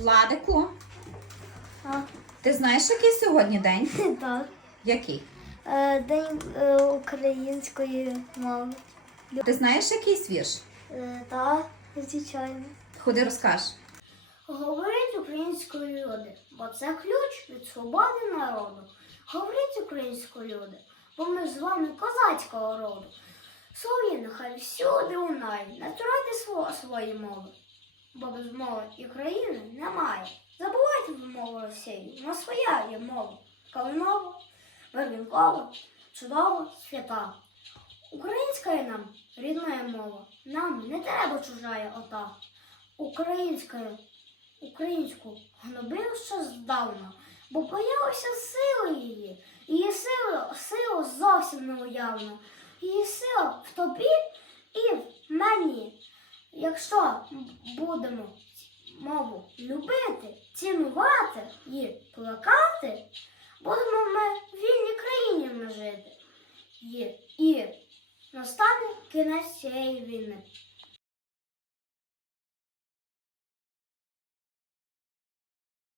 Владику, А, ти знаєш, який сьогодні день? так. Який? Е, День е, української мови. Ти знаєш якийсь вірш? Е, Так, звичайно. Ходи розкаж. Говорить українською люди, бо це ключ від свободи народу. Говорить українською люди, бо ми з вами козацького роду. Слові нехай всюди лунають, не тройте свої мови, бо без мови і країни немає. Забувайте ви мову Росії, вона своя є мова. Калинова, Барвінкова, чудова, свята. Українська є нам рідна мова, нам не треба чужая ота. Українською, українську гнобив ще здавна, бо боявся сили її. Її сила, сила зовсім не уявна. Її сила в тобі і в мені. Якщо будемо мову любити, цінувати і плакати, будемо ми в вільній країні жити. І, настане кінець цієї війни.